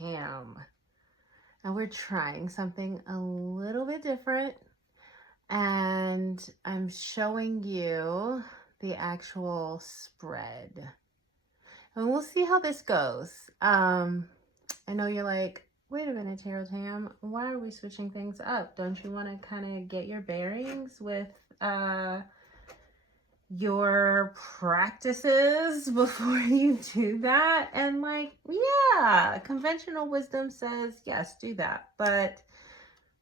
Tam. And we're trying something a little bit different. And I'm showing you the actual spread. And we'll see how this goes. I know you're like, wait a minute, Tarot Tam, why are we switching things up? Don't you want to kind of get your bearings with your practices before you do that? And like, yeah, conventional wisdom says, yes, do that. But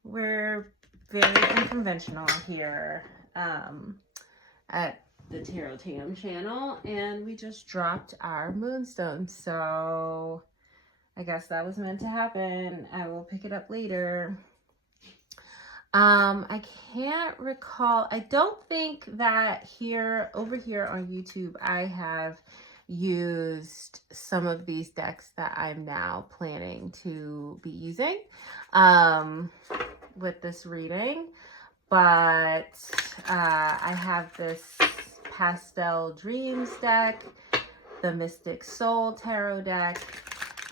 we're very unconventional here at the Tarot Tam channel, and we just dropped our moonstone. So I guess that was meant to happen. I will pick it up later. I can't recall. I don't think that over here on YouTube, I have used some of these decks that I'm now planning to be using with this reading. But I have this Pastel Dreams deck, the Mystic Soul Tarot deck,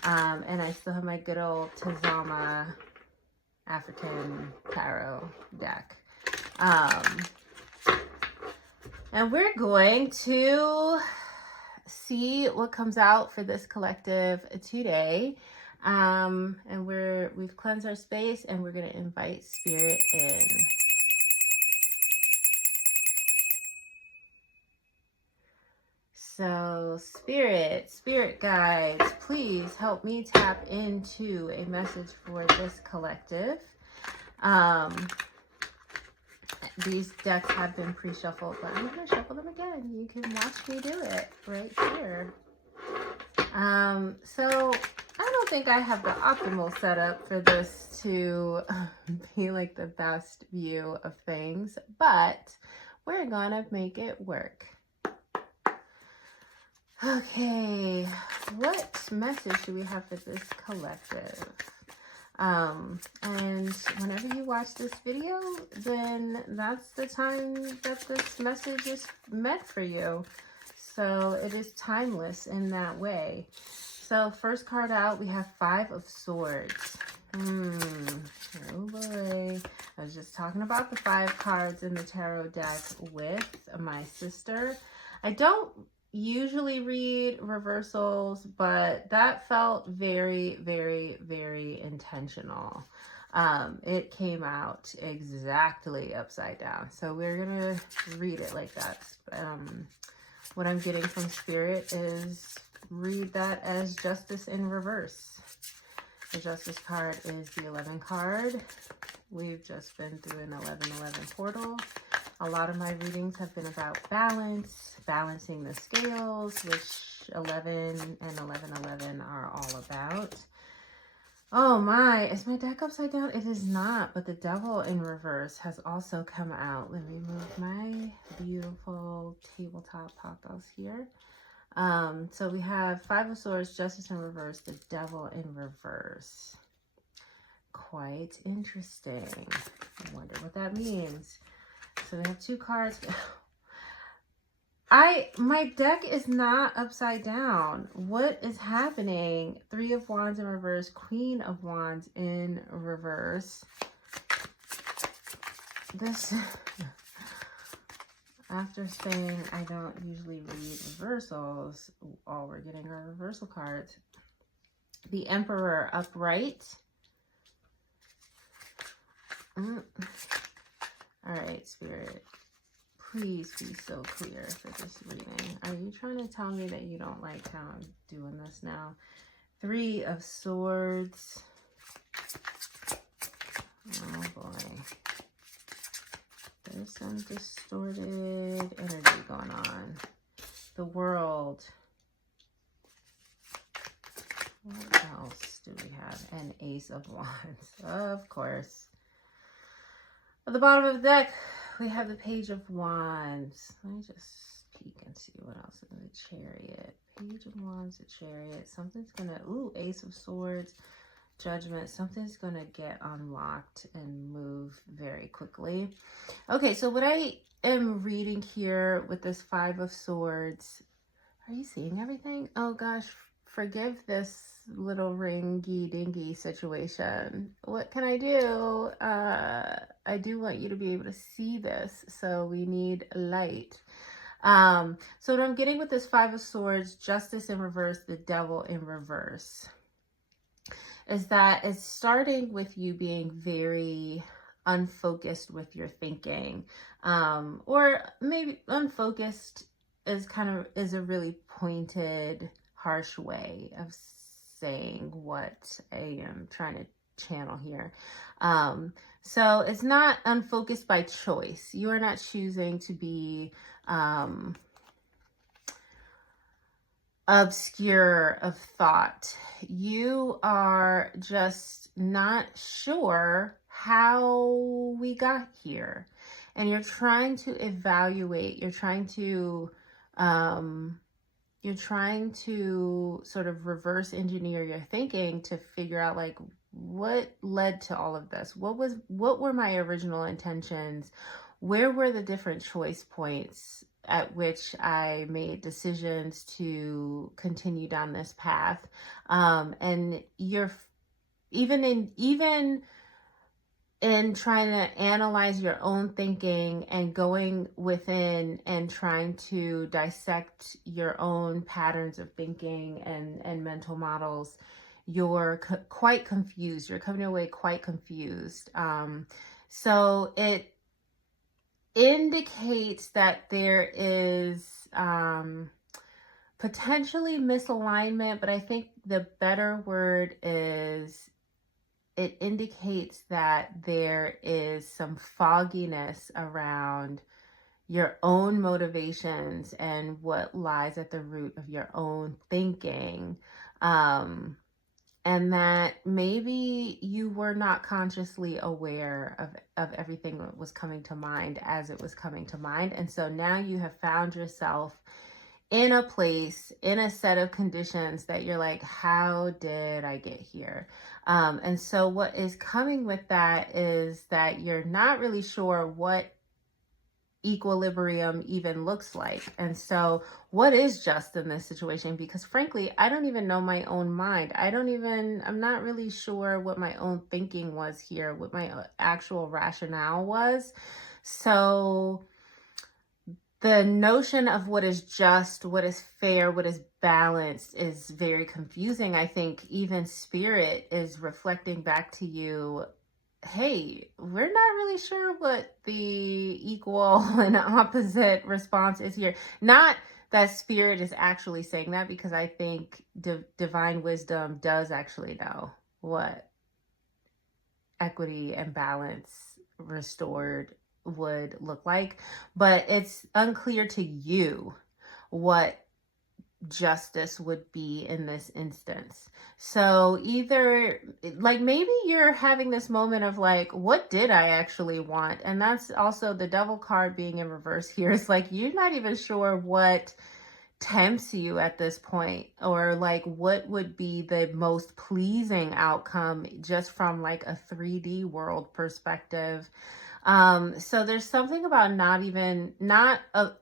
and I still have my good old Tazama African Tarot deck. And we're going to see what comes out for this collective today. And we've cleansed our space, and we're going to invite spirit in. So spirit guides, please help me tap into a message for this collective. These decks have been pre-shuffled, but I'm going to shuffle them again. You can watch me do it right here. So I don't think I have the optimal setup for this to be like the best view of things, but we're going to make it work. Okay, what message do we have for this collective? And whenever you watch this video, then that's the time that this message is meant for you. So it is timeless in that way. So first card out, we have Five of Swords. Oh boy. I was just talking about the 5 cards in the tarot deck with my sister. I don't usually read reversals, but that felt very, very, very intentional. It came out exactly upside down. So we're going to read it like that. What I'm getting from spirit is read that as justice in reverse. The justice card is the 11 card. We've just been through an 11-11 portal. A lot of my readings have been about balance, balancing the scales, which 11 and 11-11 are all about. Oh my, is my deck upside down? It is not, but the Devil in reverse has also come out. Let me move my beautiful tabletop pockles here. So we have 5 of Swords, Justice in reverse, the Devil in reverse. Quite interesting. I wonder what that means. So we have 2 cards. My deck is not upside down. What is happening? 3 of Wands in reverse, Queen of Wands in reverse. This, after saying I don't usually read reversals, all we're getting are reversal cards. The Emperor upright. All right, Spirit. Please be so clear for this reading. Are you trying to tell me that you don't like how I'm doing this now? 3 of Swords. Oh boy. There's some distorted energy going on. The World. What else do we have? An Ace of Wands, of course. At the bottom of the deck, we have the Page of Wands. Let me just peek and see what else is in the Chariot. Page of Wands, the Chariot. Something's gonna, ooh, Ace of Swords, Judgment. Something's gonna get unlocked and move very quickly. Okay, so what I am reading here with this 5 of Swords, are you seeing everything? Oh gosh, forgive this little ringy dingy situation. What can I do? I do want you to be able to see this, so we need light. So what I'm getting with this Five of Swords, Justice in reverse, the Devil in reverse, is that it's starting with you being very unfocused with your thinking, or maybe unfocused is a really pointed, harsh way of saying what I am trying to channel here. So it's not unfocused by choice. You are not choosing to be obscure of thought. You are just not sure how we got here. And you're trying to evaluate, you're trying to sort of reverse engineer your thinking to figure out like what led to all of this. What were my original intentions? Where were the different choice points at which I made decisions to continue down this path? And you're even in trying to analyze your own thinking and going within and trying to dissect your own patterns of thinking and mental models, you're quite confused. You're coming away quite confused. So it indicates that there is potentially misalignment, but I think the better word is it indicates that there is some fogginess around your own motivations and what lies at the root of your own thinking. And that maybe you were not consciously aware of everything that was coming to mind as it was coming to mind. And so now you have found yourself in a place, in a set of conditions that you're like, how did I get here? And so what is coming with that is that you're not really sure what equilibrium even looks like. And so what is just in this situation? Because frankly, I don't even know my own mind. I'm not really sure what my own thinking was here, what my actual rationale was. So the notion of what is just, what is fair, what is balanced is very confusing. I think even spirit is reflecting back to you, hey, we're not really sure what the equal and opposite response is here. Not that spirit is actually saying that, because I think divine wisdom does actually know what equity and balance restored would look like, but it's unclear to you what justice would be in this instance. So either like maybe you're having this moment of like, what did I actually want? And that's also the devil card being in reverse here. It's like you're not even sure what tempts you at this point, or like what would be the most pleasing outcome just from like a 3D world perspective. So there's something about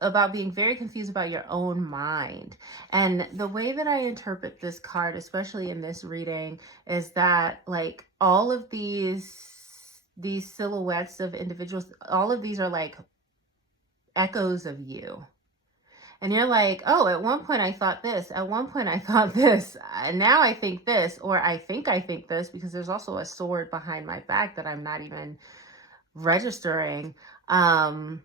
about being very confused about your own mind. And the way that I interpret this card, especially in this reading, is that like all of these silhouettes of individuals, all of these are like echoes of you. And you're like, oh, at one point I thought this, at one point I thought this, and now I think this, or I think this, because there's also a sword behind my back that I'm not even registering. And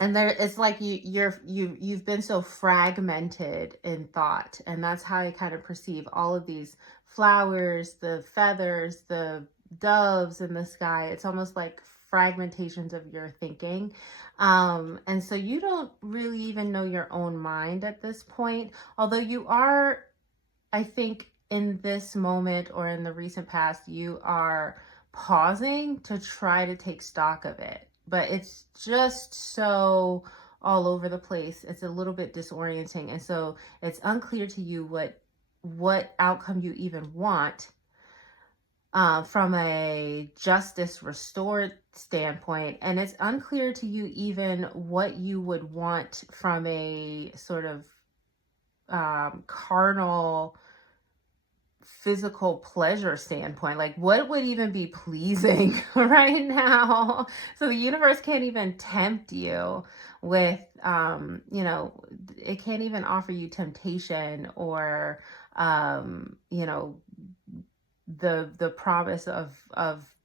there, it's like you've been so fragmented in thought, and that's how I kind of perceive all of these flowers, the feathers, the doves in the sky. It's almost like fragmentations of your thinking. And so you don't really even know your own mind at this point, although you are, I think in this moment or in the recent past, you are pausing to try to take stock of it, but it's just so all over the place. It's a little bit disorienting, and so it's unclear to you what outcome you even want from a justice restored standpoint, and it's unclear to you even what you would want from a sort of carnal physical pleasure standpoint. Like, what would even be pleasing right now? So the universe can't even tempt you with, it can't even offer you temptation or, the promise of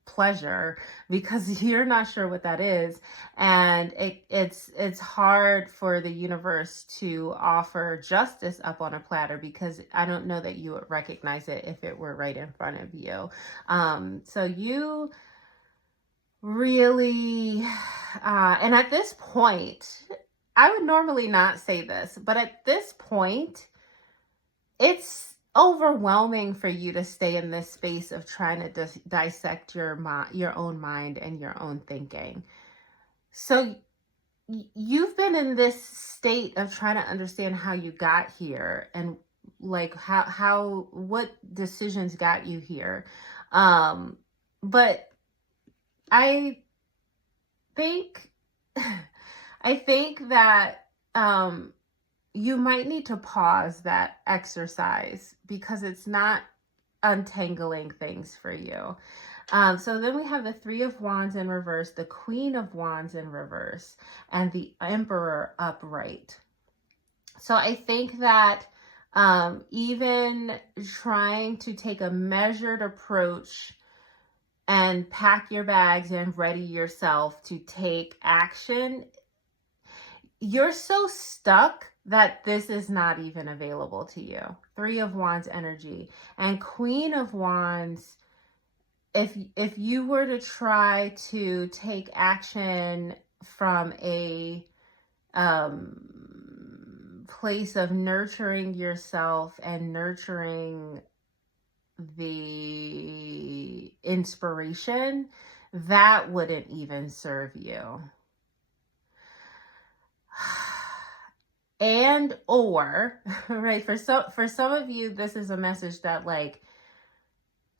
pleasure, because you're not sure what that is. And it's hard for the universe to offer justice up on a platter, because I don't know that you would recognize it if it were right in front of you. So you really, and at this point, I would normally not say this, but at this point, it's overwhelming for you to stay in this space of trying to dissect your own mind and your own thinking. So you've been in this state of trying to understand how you got here, and like what decisions got you here. But I think that you might need to pause that exercise, because it's not untangling things for you. So then we have the Three of Wands in reverse, the Queen of Wands in reverse, and the Emperor upright. So I think that even trying to take a measured approach and pack your bags and ready yourself to take action, you're so stuck that this is not even available to you. Three of Wands energy and Queen of Wands. If you were to try to take action from a place of nurturing yourself and nurturing the inspiration, that wouldn't even serve you. And or right, for some of you, this is a message that like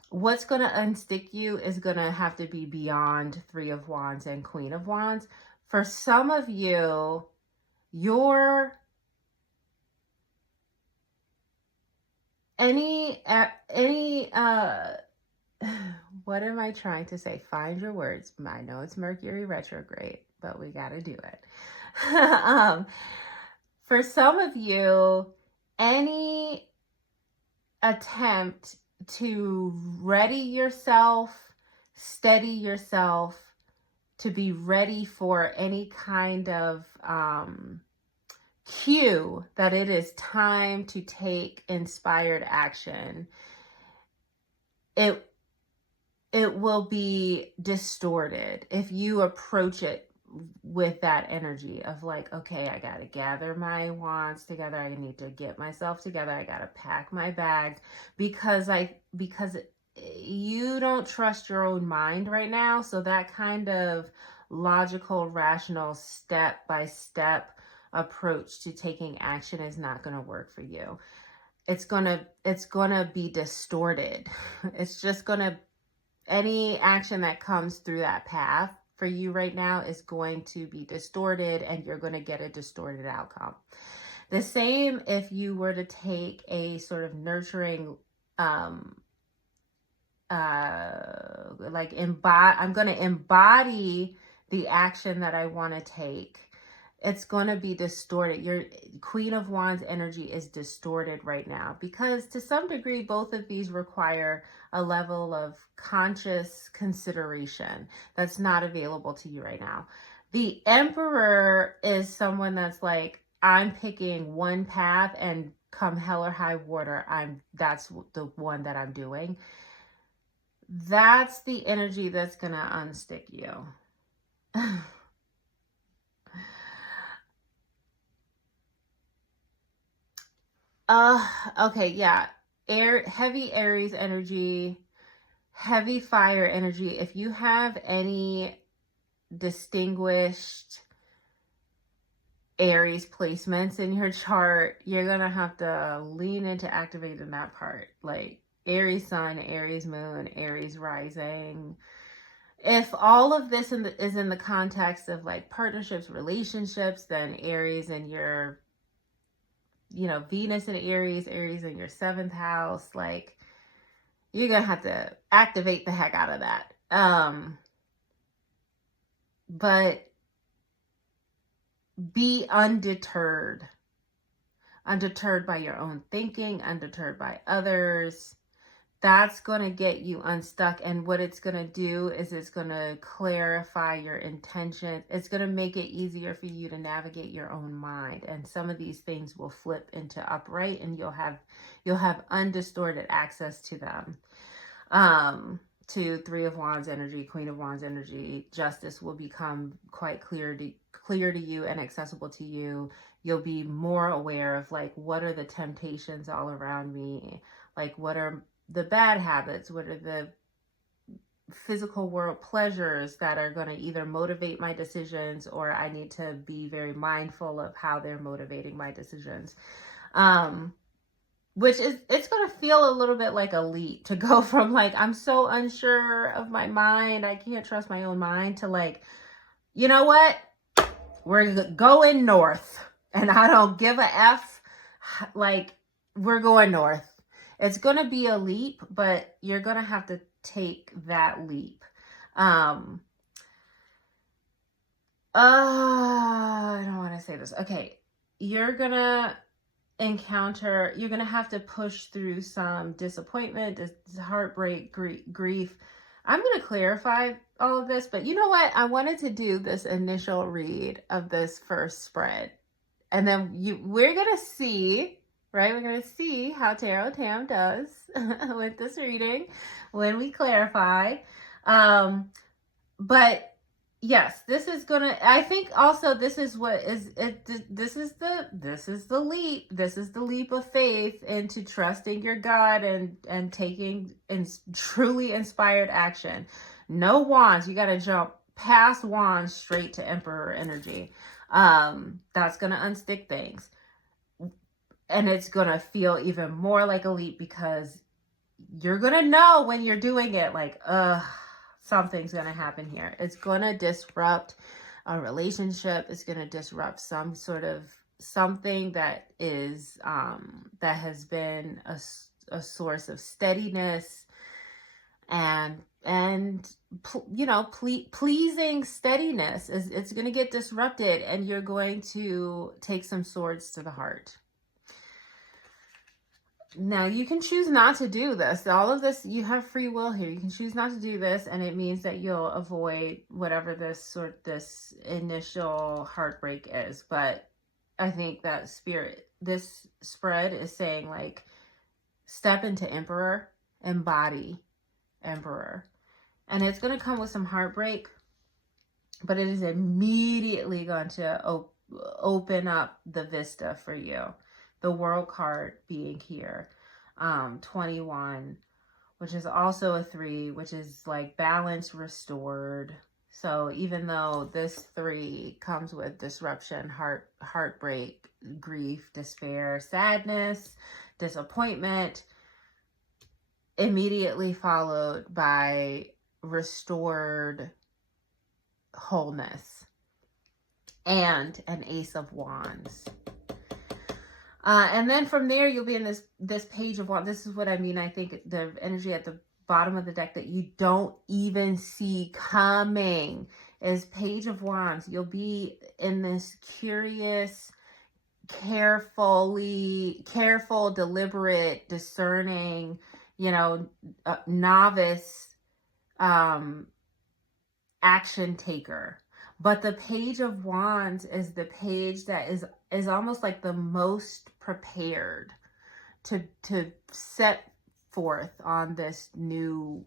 what's going to unstick you is going to have to be beyond Three of Wands and Queen of Wands. For some of you, what am I trying to say? Find your words. I know it's Mercury retrograde, but we got to do it. For some of you, any attempt to ready yourself, steady yourself, to be ready for any kind of cue that it is time to take inspired action, it will be distorted if you approach it with that energy of like, okay, I got to gather my wands together. I need to get myself together. I got to pack my bags, because you don't trust your own mind right now. So that kind of logical, rational, step-by-step approach to taking action is not going to work for you. It's going to be distorted. It's just going to, any action that comes through that path for you right now is going to be distorted, and you're going to get a distorted outcome. The same if you were to take a sort of nurturing, I'm going to embody the action that I want to take. It's going to be distorted. Your Queen of Wands energy is distorted right now, because to some degree, both of these require a level of conscious consideration that's not available to you right now. The Emperor is someone that's like, I'm picking one path, and come hell or high water, that's the one that I'm doing. That's the energy that's going to unstick you. Okay, yeah. Heavy Aries energy, heavy fire energy. If you have any distinguished Aries placements in your chart, you're going to have to lean into activating that part. Like Aries sun, Aries moon, Aries rising. If all of this is in the context of like partnerships, relationships, then Aries and your, Venus in Aries in your 7th house, like you're going to have to activate the heck out of that. But be undeterred by your own thinking, undeterred by others. That's going to get you unstuck. And what it's going to do is it's going to clarify your intention. It's going to make it easier for you to navigate your own mind. And some of these things will flip into upright, and you'll have undistorted access to them. To Three of Wands energy, Queen of Wands energy, justice will become quite clear to you and accessible to you. You'll be more aware of like, what are the temptations all around me? Like, what are the bad habits? What are the physical world pleasures that are going to either motivate my decisions, or I need to be very mindful of how they're motivating my decisions. Which is, it's going to feel a little bit like a leap to go from like, I'm so unsure of my mind, I can't trust my own mind, to like, you know what? We're going north, and I don't give a F. Like, we're going north. It's going to be a leap, but you're going to have to take that leap. I don't want to say this. Okay. You're going to have to push through some disappointment, heartbreak, grief. I'm going to clarify all of this, but you know what? I wanted to do this initial read of this first spread. And then we're going to see, right? We're going to see how Tarot Tam does with this reading when we clarify. But yes, this is gonna, I think also this is what is it. This is the leap. This is the leap of faith into trusting your God and taking truly inspired action. No wands. You got to jump past wands straight to Emperor energy. That's gonna unstick things, and it's gonna feel even more like a leap, because you're gonna know when you're doing it, like, something's going to happen here. It's going to disrupt a relationship. It's going to disrupt some sort of something that is, that has been a source of steadiness and pleasing steadiness. It's going to get disrupted, and you're going to take some swords to the heart. Now, you can choose not to do this. All of this, you have free will here. You can choose not to do this, and it means that you'll avoid whatever this initial heartbreak is. But I think that this spread is saying, like, step into Emperor, embody Emperor. And it's going to come with some heartbreak, but it is immediately going to open up the vista for you. The World card being here, 21, which is also a 3, which is like balance restored. So even though this 3 comes with disruption, heartbreak, grief, despair, sadness, disappointment, immediately followed by restored wholeness and an Ace of Wands. And then from there, you'll be in this Page of Wands. This is what I mean. I think the energy at the bottom of the deck that you don't even see coming is Page of Wands. You'll be in this curious, careful, deliberate, discerning, novice action taker. But the Page of Wands is the page that is almost like the most prepared to set forth on this new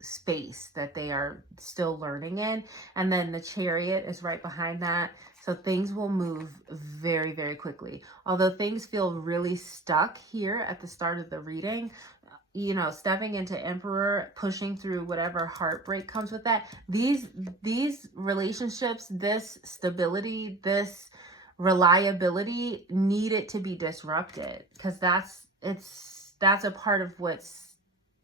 space that they are still learning in. And then the Chariot is right behind that. So things will move very, very quickly. Although things feel really stuck here at the start of the reading, stepping into Emperor, pushing through whatever heartbreak comes with that. These relationships, this stability, this reliability needed to be disrupted, because that's a part of what's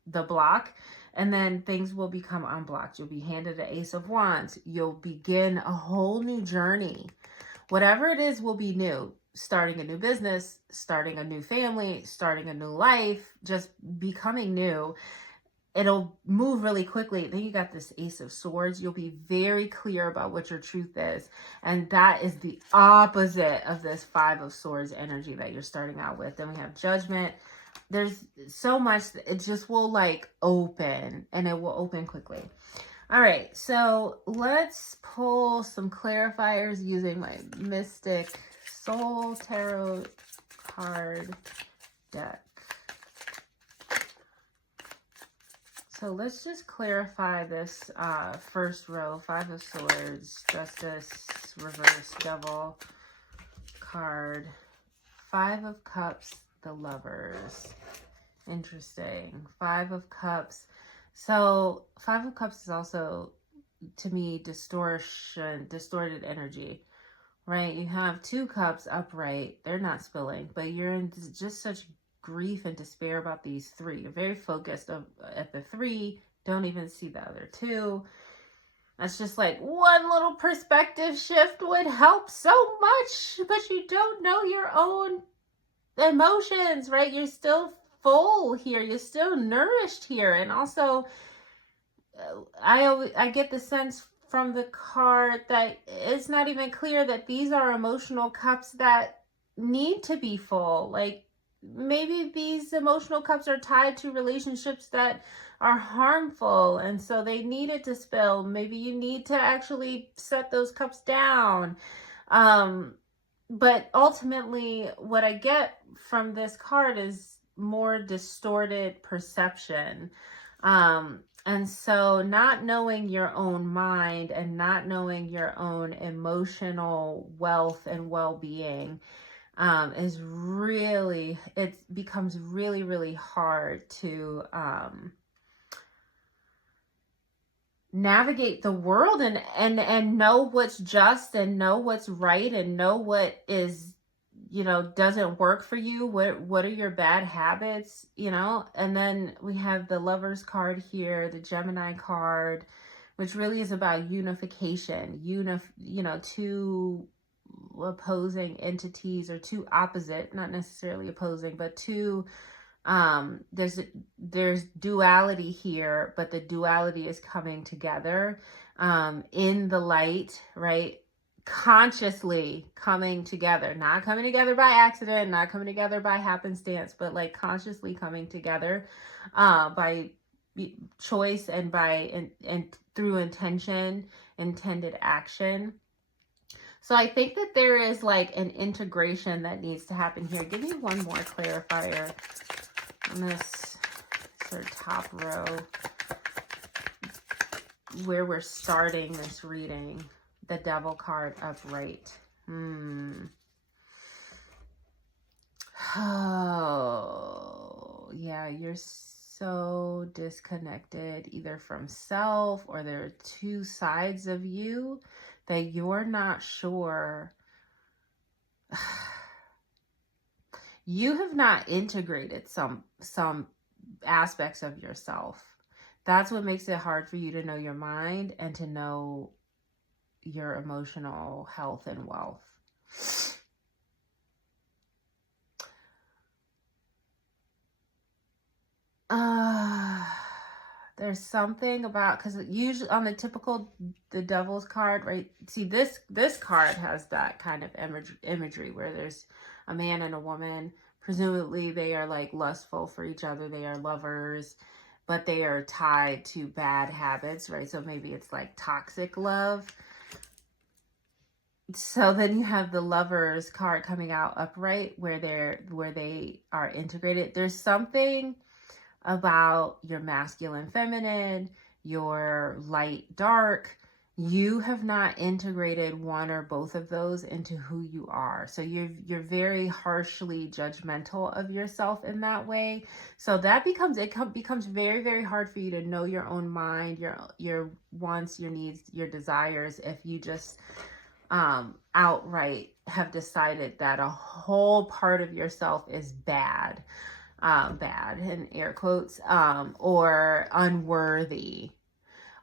the block. And then things will become unblocked. You'll be handed an Ace of Wands. You'll begin a whole new journey. Whatever it is will be new. starting a new business, starting a new family, starting a new life, just becoming new. It'll move really quickly. Then you got this Ace of Swords. You'll be very clear about what your truth is. And that is the opposite of this Five of Swords energy that you're starting out with. Then we have Judgment. There's so much, it just will like open, and it will open quickly. All right, so let's pull some clarifiers using my Mystic Soul Tarot card deck. So let's just clarify this first row. Five of Swords, Justice, Reverse, Devil card. Five of Cups, the Lovers. Interesting. Five of Cups. So Five of Cups is also, to me, distorted energy, right? You have two cups upright. They're not spilling, but you're in just such grief and despair about these three. You're very focused at the three, don't even see the other two. That's just like one little perspective shift would help so much, but you don't know your own emotions, right? You're still full here, you're still nourished here. And also I get the sense from the card that it's not even clear that these are emotional cups that need to be full. Like, maybe these emotional cups are tied to relationships that are harmful, and so they needed to spill. Maybe you need to actually set those cups down. But ultimately, what I get from this card is more distorted perception. And so not knowing your own mind and not knowing your own emotional wealth and well-being is really, it becomes really, really hard to navigate the world and know what's just and know what's right and know what is, doesn't work for you. What are your bad habits, And then we have the Lovers card here, the Gemini card, which really is about unification, two opposing entities, or two opposite, not necessarily opposing, but two, there's duality here, but the duality is coming together in the light, right? Consciously coming together, not coming together by accident, not coming together by happenstance, but like consciously coming together by choice and and through intended action. So I think that there is like an integration that needs to happen here. Give me one more clarifier on this sort of top row where we're starting this reading. The Devil card upright. Oh, yeah, you're so disconnected either from self, or there are two sides of you that you're not sure. You have not integrated some aspects of yourself. That's what makes it hard for you to know your mind and to know your emotional health and wealth. There's something about, because usually on the Devil's card, right? See, this card has that kind of imagery where there's a man and a woman. Presumably they are like lustful for each other. They are lovers, but they are tied to bad habits, right? So maybe it's like toxic love. So then you have the Lovers card coming out upright where they are integrated. There's something about your masculine, feminine, your light, dark. You have not integrated one or both of those into who you are. So you're very harshly judgmental of yourself in that way. So that becomes very, very hard for you to know your own mind, your wants, your needs, your desires, if you just outright have decided that a whole part of yourself is bad in air quotes, or unworthy.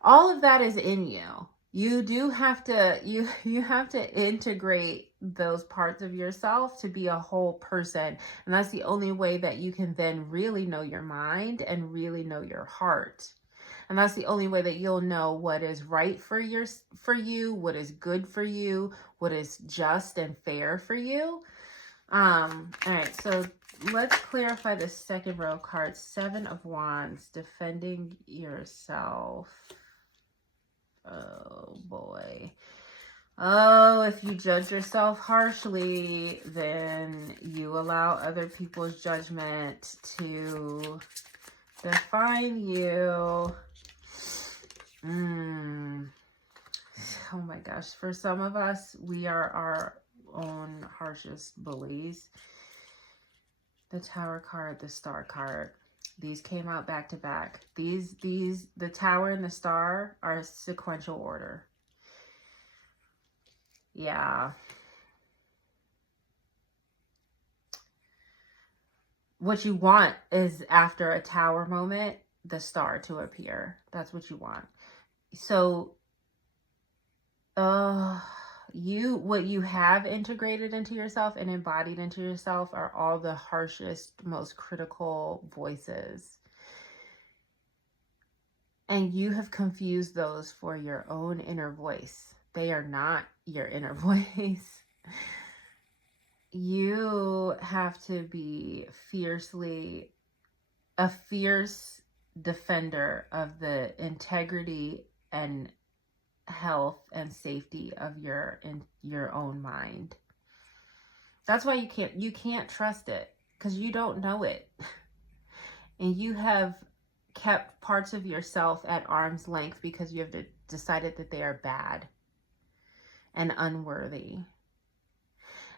All of that is in you. you do have to, you have to integrate those parts of yourself to be a whole person. And that's the only way that you can then really know your mind and really know your heart. And that's the only way that you'll know what is right for you, what is good for you, what is just and fair for you. All right, so let's clarify the second row card, 7 of Wands, defending yourself. Oh boy. Oh, if you judge yourself harshly, then you allow other people's judgment to define you. Oh my gosh. For some of us, we are our own harshest bullies. The Tower card, the Star card. These came out back to back. The Tower and the Star are sequential order. Yeah. What you want is, after a Tower moment, the Star to appear. That's what you want. So, what you have integrated into yourself and embodied into yourself are all the harshest, most critical voices. And you have confused those for your own inner voice. They are not your inner voice. You have to be a fierce defender of the integrity and health and safety of your own mind. That's why you can't trust it, because you don't know it. And you have kept parts of yourself at arm's length because you have decided that they are bad and unworthy.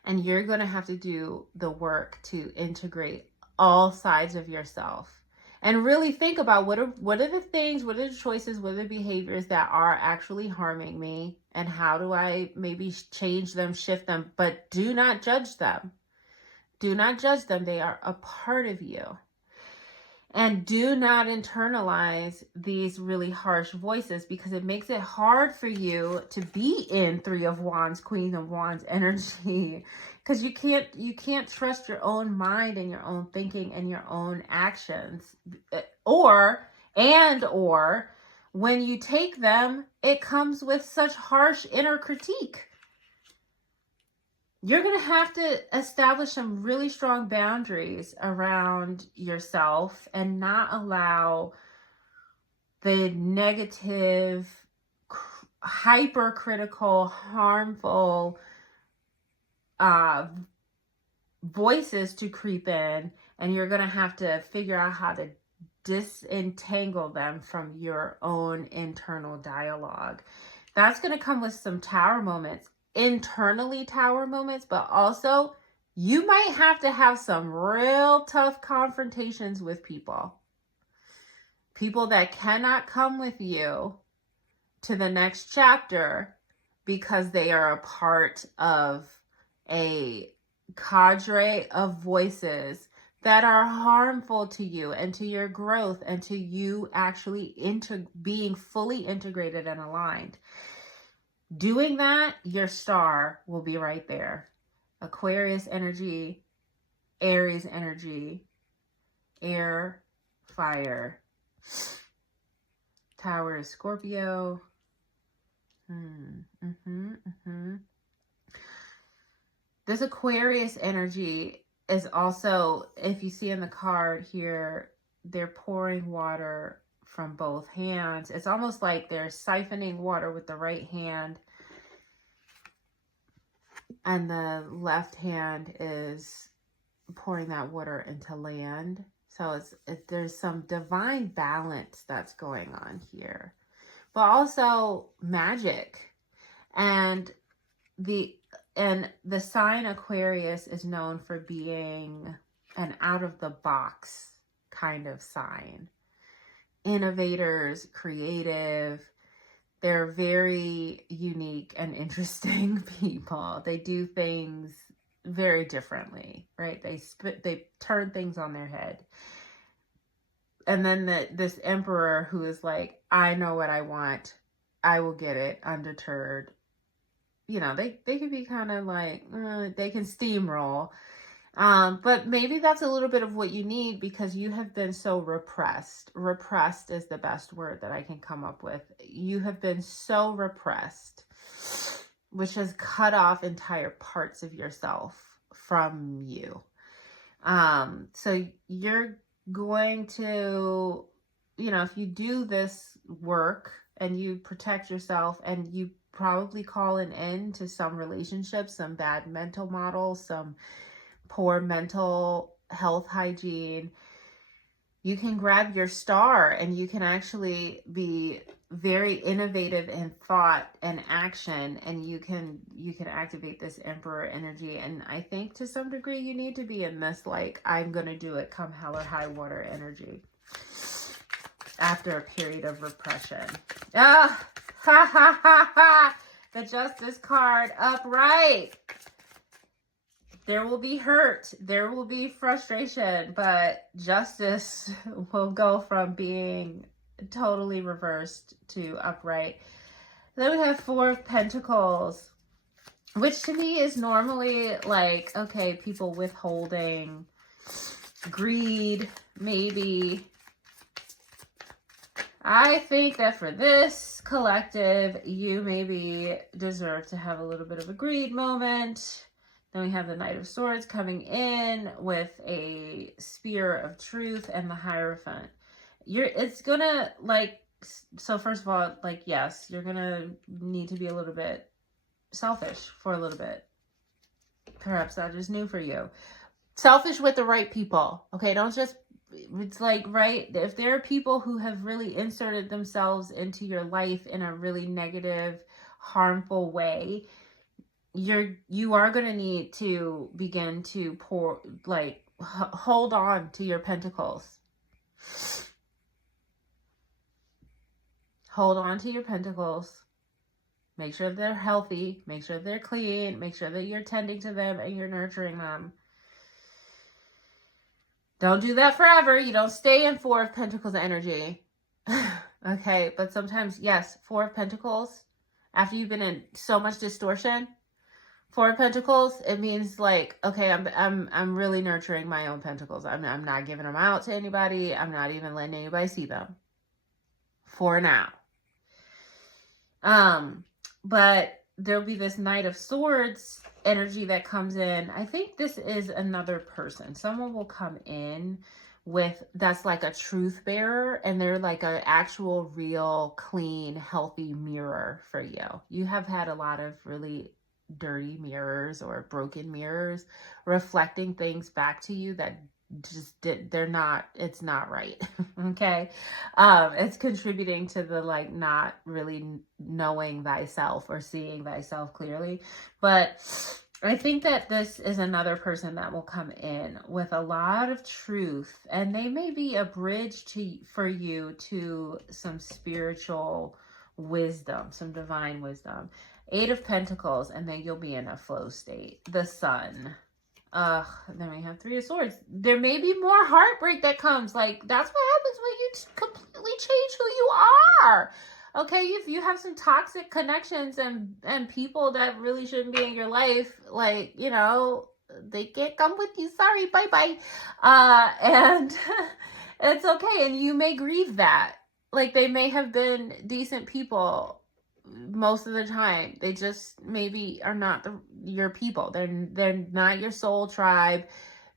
And you're going to have to do the work to integrate all sides of yourself and really think about what are the things, what are the choices, what are the behaviors that are actually harming me, and how do I maybe change them, shift them, but do not judge them. Do not judge them. They are a part of you. And do not internalize these really harsh voices, because it makes it hard for you to be in 3 of Wands, Queen of Wands energy, because you can't trust your own mind and your own thinking and your own actions, or when you take them, it comes with such harsh inner critique. You're going to have to establish some really strong boundaries around yourself and not allow the negative, hypercritical, harmful voices to creep in. And you're going to have to figure out how to disentangle them from your own internal dialogue. That's going to come with some Tower moments. Internally Tower moments, but also you might have to have some real tough confrontations with people that cannot come with you to the next chapter because they are a part of a cadre of voices that are harmful to you and to your growth and to you actually being fully integrated and aligned. Doing that, your Star will be right there. Aquarius energy, Aries energy, air, fire. Tower is Scorpio. This Aquarius energy is also, if you see in the card here, they're pouring water from both hands. It's almost like they're siphoning water with the right hand, and the left hand is pouring that water into land. So there's some divine balance that's going on here, but also magic. And the sign Aquarius is known for being an out of the box kind of sign. Innovators, creative. They're very unique and interesting people. They do things very differently, right? They turn things on their head. And then this emperor who is like, I know what I want. I will get it, undeterred. You know, they can be kind of like, they can steamroll. But maybe that's a little bit of what you need because you have been so repressed. Repressed is the best word that I can come up with. You have been so repressed, which has cut off entire parts of yourself from you. So you're going to, you know, if you do this work and you protect yourself and you probably call an end to some relationships, some bad mental models, some poor mental health hygiene, you can grab your star and you can actually be very innovative in thought and action, and you can activate this emperor energy. And I think to some degree you need to be in this like, I'm gonna do it come hell or high water energy after a period of repression. Ah, ha ha ha ha, the Justice card upright. There will be hurt, there will be frustration, but justice will go from being totally reversed to upright. Then we have Four of Pentacles, which to me is normally like, okay, people withholding, greed, maybe. I think that for this collective, you maybe deserve to have a little bit of a greed moment. Then we have the Knight of Swords coming in with a Spear of Truth and the Hierophant. It's gonna like, so first of all, like, yes, you're gonna need to be a little bit selfish for a little bit. Perhaps that is new for you. Selfish with the right people. Okay, don't just, it's like, right, if there are people who have really inserted themselves into your life in a really negative, harmful way, you are going to need to begin to hold on to your pentacles. Hold on to your pentacles. Make sure they're healthy. Make sure they're clean. Make sure that you're tending to them and you're nurturing them. Don't do that forever. You don't stay in Four of Pentacles energy. Okay, but sometimes, yes, Four of Pentacles, after you've been in so much distortion, Four of Pentacles, it means like, okay, I'm really nurturing my own pentacles. I'm not giving them out to anybody. I'm not even letting anybody see them for now. But there'll be this Knight of Swords energy that comes in. I think this is another person. Someone will come in with, that's like a truth bearer, and they're like an actual, real, clean, healthy mirror for you. You have had a lot of really dirty mirrors or broken mirrors reflecting things back to you that just it's not right. Okay. It's contributing to the like not really knowing thyself or seeing thyself clearly. But I think that this is another person that will come in with a lot of truth, and they may be a bridge for you to some spiritual wisdom, some divine wisdom. Eight of Pentacles, and then you'll be in a flow state. The Sun. Then we have Three of Swords. There may be more heartbreak that comes. Like, that's what happens when you completely change who you are. Okay, if you have some toxic connections and people that really shouldn't be in your life, like, you know, they can't come with you. Sorry, bye-bye. And it's okay, and you may grieve that. Like, they may have been decent people most of the time. They just maybe are not your people. They're not your soul tribe.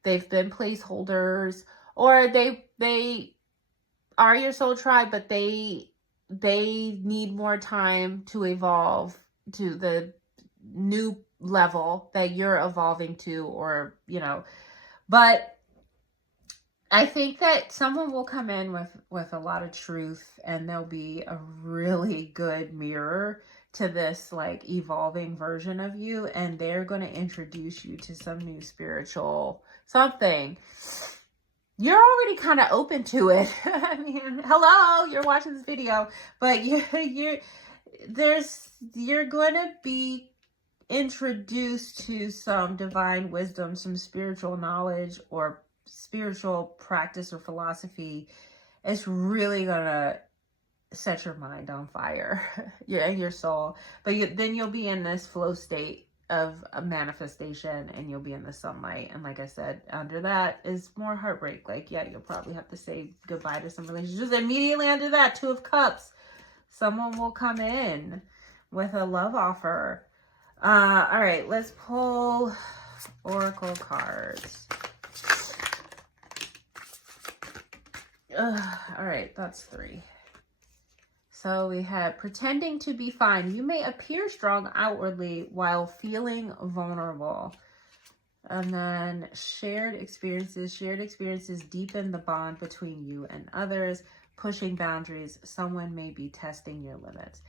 They've been placeholders, or they are your soul tribe, but they need more time to evolve to the new level that you're evolving to, or, you know. But I think that someone will come in with a lot of truth, and they'll be a really good mirror to this like evolving version of you, and they're going to introduce you to some new spiritual something. You're already kind of open to it. I mean, hello, you're watching this video, but you're going to be introduced to some divine wisdom, some spiritual knowledge, or spiritual practice or philosophy. It's really gonna set your mind on fire, and your soul. But then you'll be in this flow state of a manifestation, and you'll be in the sunlight. And like I said, under that is more heartbreak. Like, yeah, you'll probably have to say goodbye to some relationships. Immediately under that, 2 of Cups, someone will come in with a love offer. All right, let's pull oracle cards. All right, that's 3. So we had pretending to be fine. You may appear strong outwardly while feeling vulnerable. And then shared experiences. Shared experiences deepen the bond between you and others. Pushing boundaries. Someone may be testing your limits.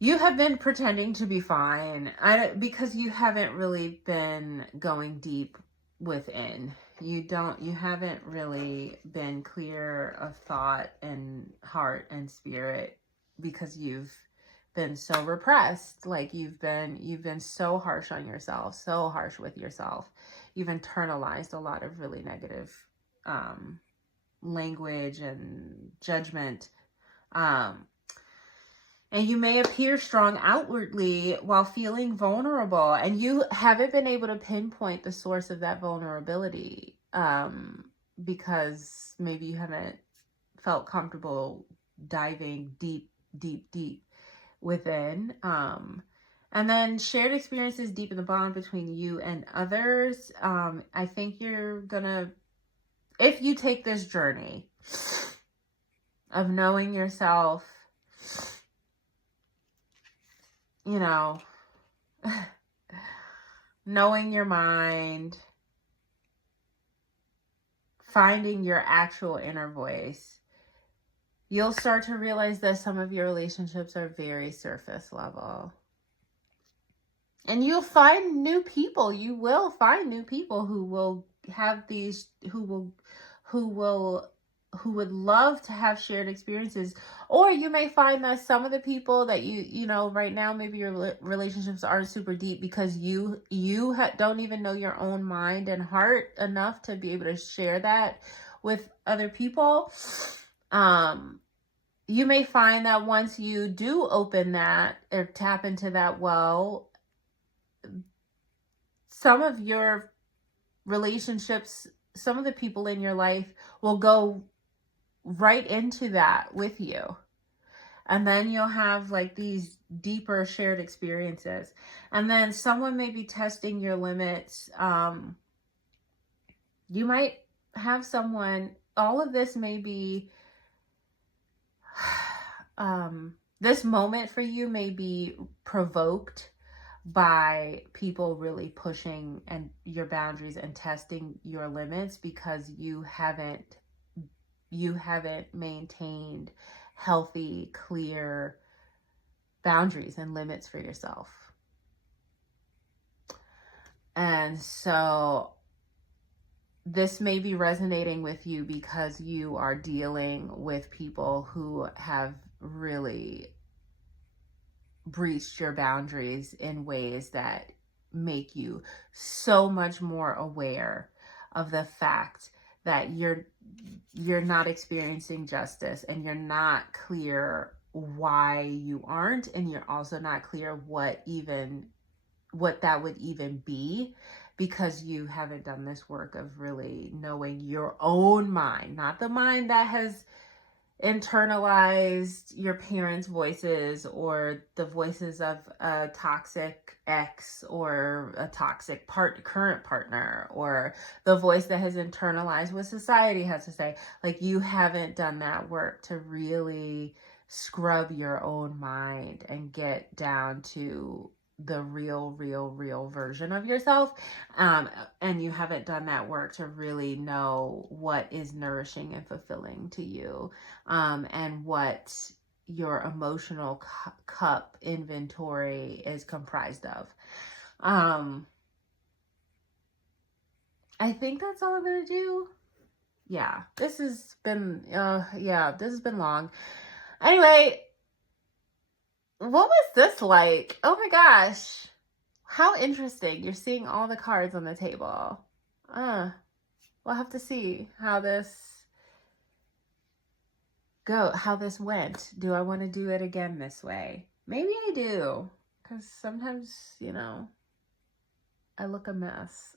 You have been pretending to be fine because you haven't really been going deep within. You haven't really been clear of thought and heart and spirit because you've been so repressed. Like you've been so harsh on yourself, so harsh with yourself. You've internalized a lot of really negative language and judgment. And you may appear strong outwardly while feeling vulnerable. And you haven't been able to pinpoint the source of that vulnerability because maybe you haven't felt comfortable diving deep, deep, deep within. And then shared experiences deepen the bond between you and others. I think you're gonna, if you take this journey of knowing yourself, you know, knowing your mind, finding your actual inner voice, you'll start to realize that some of your relationships are very surface level. And you'll find new people. You will find new people who will have these, who would love to have shared experiences. Or you may find that some of the people that you know right now, maybe your relationships aren't super deep because you don't even know your own mind and heart enough to be able to share that with other people. You may find that once you do open that or tap into that well, some of your relationships, some of the people in your life will go right into that with you. And then you'll have like these deeper shared experiences. And then someone may be testing your limits. You might have someone, all of this may be, this moment for you may be provoked by people really pushing and your boundaries and testing your limits because you haven't maintained healthy, clear boundaries and limits for yourself. And so this may be resonating with you because you are dealing with people who have really breached your boundaries in ways that make you so much more aware of the fact that you're not experiencing justice, and you're not clear why you aren't, and you're also not clear what that would even be, because you haven't done this work of really knowing your own mind, not the mind that has internalized your parents' voices or the voices of a toxic ex or a toxic current partner, or the voice that has internalized what society has to say. Like, you haven't done that work to really scrub your own mind and get down to the real version of yourself. And you haven't done that work to really know what is nourishing and fulfilling to you, and what your emotional cup inventory is comprised of. I think that's all I'm gonna do. Yeah, this has been long. Anyway, what was this like? Oh my gosh. How interesting. You're seeing all the cards on the table. We'll have to see how this how this went. Do I want to do it again this way? Maybe I do, because sometimes, you know, I look a mess.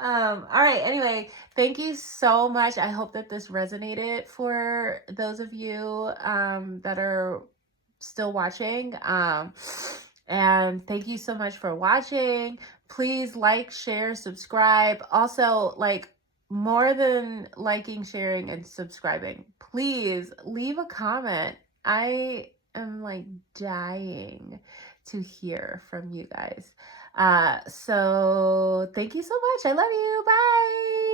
All right, anyway, thank you so much. I hope that this resonated for those of you that are still watching. And thank you so much for watching. Please like, share, subscribe. Also, like, more than liking, sharing, and subscribing, please leave a comment. I am like dying to hear from you guys. So thank you so much. I love you. Bye.